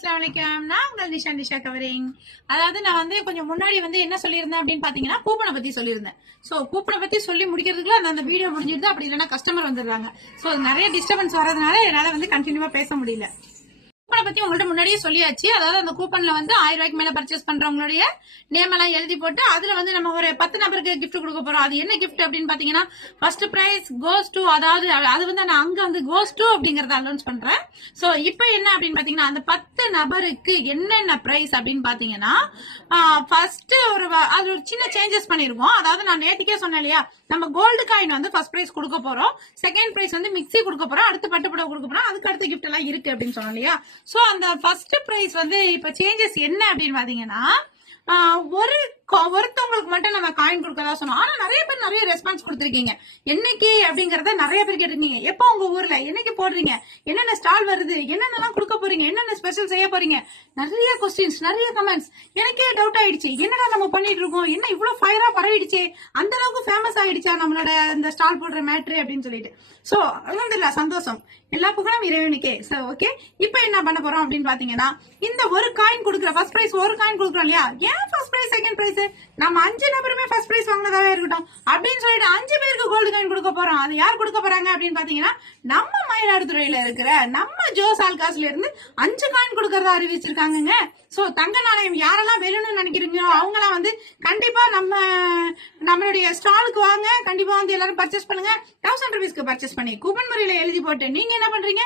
அஸ்லாம் வலைக்கம் நான் உங்கள் நிஷா நிஷா கவரிங் அதாவது நான் வந்து கொஞ்சம் முன்னாடி வந்து என்ன சொல்லியிருந்தேன் அப்படின்னு பாத்தீங்கன்னா கூப்பனை பத்தி சொல்லியிருந்தேன். சோ கூப்பனை பத்தி சொல்லி முடிக்கிறதுக்குள்ள அந்த அந்த வீடியோ முடிஞ்சிருது அப்படி இல்லைன்னா கஸ்டமர் வந்துடுறாங்க. சோ நிறைய டிஸ்டர்பன்ஸ் வரதுனால என்னால வந்து கண்டினியூவாக பேச முடியல. கூப்பனை பத்தி உங்கள்ட்ட முன்னாடியே சொல்லியாச்சு. அதாவது அந்த கூப்பன்ல வந்து ஆயிரம் ரூபாய்க்கு மேல பர்ச்சேஸ் பண்றவங்களுடைய நேம் எல்லாம் எழுதி போட்டு அதுல வந்து நம்ம ஒரு பத்து நபருக்கு கிஃப்ட் கொடுக்க போறோம். அது என்ன கிஃப்ட் அப்படின்னு பாத்தீங்கன்னா ஃபர்ஸ்ட் பிரைஸ் கோஸ் டு அதாவது அது வந்து நான் அங்க வந்து கோஸ் டு அப்படிங்கறத அனௌன்ஸ் பண்றேன். சோ இப்போ என்ன அப்படின்னு பாத்தீங்கன்னா அந்த பத்து நபருக்கு என்னென்ன பிரைஸ் அப்படின்னு பாத்தீங்கன்னா ஃபர்ஸ்ட் ஒரு அது ஒரு சின்ன சேஞ்சஸ் பண்ணிருக்கோம் அதாவது நான் நேற்றுக்கே சொன்னேன் இல்லையா நம்ம கோல்டு காயின் வந்து ஃபர்ஸ்ட் பிரைஸ் கொடுக்க போறோம். செகண்ட் பிரைஸ் வந்து மிக்ஸி கொடுக்க போறோம். அடுத்து பட்டுப்புடவை கொடுக்க போறோம். அதுக்கு அடுத்த கிஃப்ட் எல்லாம் இருக்கு அப்படின்னு சொன்னோம் இல்லையா? ஸோ அந்த ஃபர்ஸ்ட் ப்ரைஸ் வந்து இப்போ சேஞ்சஸ் என்ன அப்படின்னு பார்த்தீங்கன்னா ஒரு ஒருத்த அவங்களுக்கு மட்டும் நம்ம காயின் கொடுக்கறதா சொன்னோம். ஆனா நிறைய பேர் நிறைய ரெஸ்பான்ஸ் கொடுத்துருக்கீங்க. என்னைக்கு அப்படிங்கறத நிறைய பேர் கேட்டிருக்கீங்க. எப்போ உங்க ஊர்ல? என்னைக்கு போடுறீங்க? என்னென்ன ஸ்டால் வருது? என்னென்னலாம் கொடுக்க போறீங்க? என்னென்ன ஸ்பெஷல் செய்ய போறீங்க? நிறைய கொஸ்டின்ஸ் நிறைய கமெண்ட்ஸ் எனக்கே டவுட் ஆயிடுச்சு. என்னடா நம்ம பண்ணிட்டு இருக்கோம்? என்ன இவ்வளவு ஃபயரா பரவிடுச்சு? அந்த அளவுக்கு ஃபேமஸ் ஆயிடுச்சா நம்மளோட இந்த ஸ்டால் போடுற மேட்ரு அப்படின்னு சொல்லிட்டு. சோ அலமதுல்லா சந்தோஷம். எல்லா புகழும் இறைவனுக்கே. சோ ஓகே இப்போ என்ன பண்ண போறோம் அப்படின்னு பாத்தீங்கன்னா இந்த ஒரு காயின் கொடுக்குற ஃபர்ஸ்ட் பிரைஸ் ஒரு காயின் கொடுக்குறோம் இல்லையா? ஏன் ஃபர்ஸ்ட் பிரைஸ் செகண்ட் பிரைஸ் நம்ம அஞ்சு நபருமே ஃபர்ஸ்ட் பிரைஸ் வாங்கினதாவே இருக்கட்டும். அப்படின்னு சொல்லிட்டு அஞ்சு பேருக்கு கோல்டு காயின் கொடுக்க போறோம். அது யார் கொடுக்க போறாங்க அப்படின்னு பாத்தீங்கன்னா நம்ம மயிலாடுதுறையில இருக்கிற நம்ம ஜோஸ் ஆல்காஸ்ல இருந்து அஞ்சு காயின் கொடுக்கறதா அறிவிச்சிருக்காங்கங்க. சோ தங்க நாணயம் யாரெல்லாம் வேணும்னு நினைக்கிறீங்களோ அவங்கலாம் வந்து கண்டிப்பா நம்ம நம்மளுடைய ஸ்டாலுக்கு வாங்க. கண்டிப்பா வந்து எல்லாரும் பர்ச்சேஸ் பண்ணுங்க. தௌசண்ட் ருபீஸ்க்கு பர்ச்சேஸ் பண்ணி கூப்பன் முறையில எழுதி போட்டு நீங்க என்ன பண்றீங்க?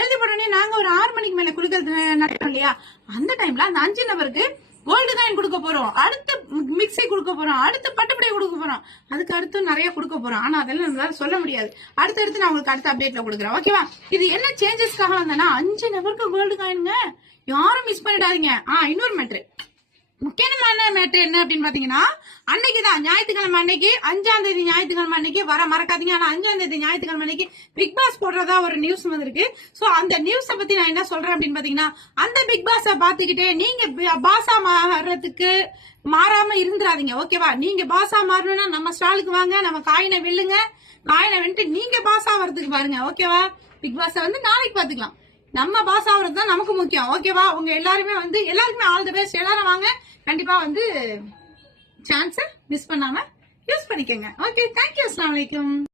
எழுதி போட்டோன்னே நாங்க ஒரு ஆறு மணிக்கு மேல குளிக்கிறது நடக்கும் இல்லையா? அந்த டைம்ல அந்த அஞ்சு நபருக்கு கோல்டு காயின் கொடுக்க போறோம். அடுத்து மிக்ஸி கொடுக்க போறோம். அடுத்து பட்டுப்படை கொடுக்க போறோம். அதுக்கு அடுத்து நிறைய கொடுக்க போறோம். ஆனா அதெல்லாம் நம்மளால சொல்ல முடியாது. அடுத்த அடுத்து நான் உங்களுக்கு அடுத்த அப்டேட்ல கொடுக்குறேன். ஓகேவா இது என்ன சேஞ்சஸ்க்காக வந்தேன்னா அஞ்சு நபருக்கு கோல்டு காயினுங்க யாரும் மிஸ் பண்ணிடாதீங்க. ஆ இன்னொரு மேட்ரு முக்கியமான மேட்ரு என்ன அப்படின்னு பாத்தீங்கன்னா அன்னைக்கு தான் ஞாயிற்றுக்கிழமை அன்னைக்கு அஞ்சாம் தேதி ஞாயிற்றுக்கிழமை அன்னைக்கு வர மறக்காதீங்க. ஆனா அஞ்சாம் தேதி ஞாயிற்றுக்கிழமை அன்னைக்கு பிக் பாஸ் போடுறதா ஒரு நியூஸ் வந்திருக்கு. சோ அந்த நியூஸ பத்தி நான் என்ன சொல்றேன் அப்படின்னு பாத்தீங்கன்னா அந்த பிக் பாஸ பாத்துக்கிட்டே நீங்க பாசா மாறதுக்கு மாறாம இருந்துராதீங்க ஓகேவா நீங்க பாசா மாறணும்னா நம்ம ஸ்டாலுக்கு வாங்க நம்ம காயினை வெல்லுங்க. காயினை வென்ட்டு நீங்க பாசா வர்றதுக்கு பாருங்க ஓகேவா பிக் பாஸ வந்து நாளைக்கு பாத்துக்கலாம். நம்ம பாஸ் ஆகுறது தான் நமக்கு முக்கியம் ஓகேவா உங்க எல்லாருமே வந்து எல்லாருக்குமே ஆல் தி பெஸ்ட் எல்லாரும் வாங்க. கண்டிப்பாக வந்து சான்ஸை மிஸ் பண்ணாமல் யூஸ் பண்ணிக்கோங்க. ஓகே தேங்க்யூ அஸ்லாம் வலைக்கம்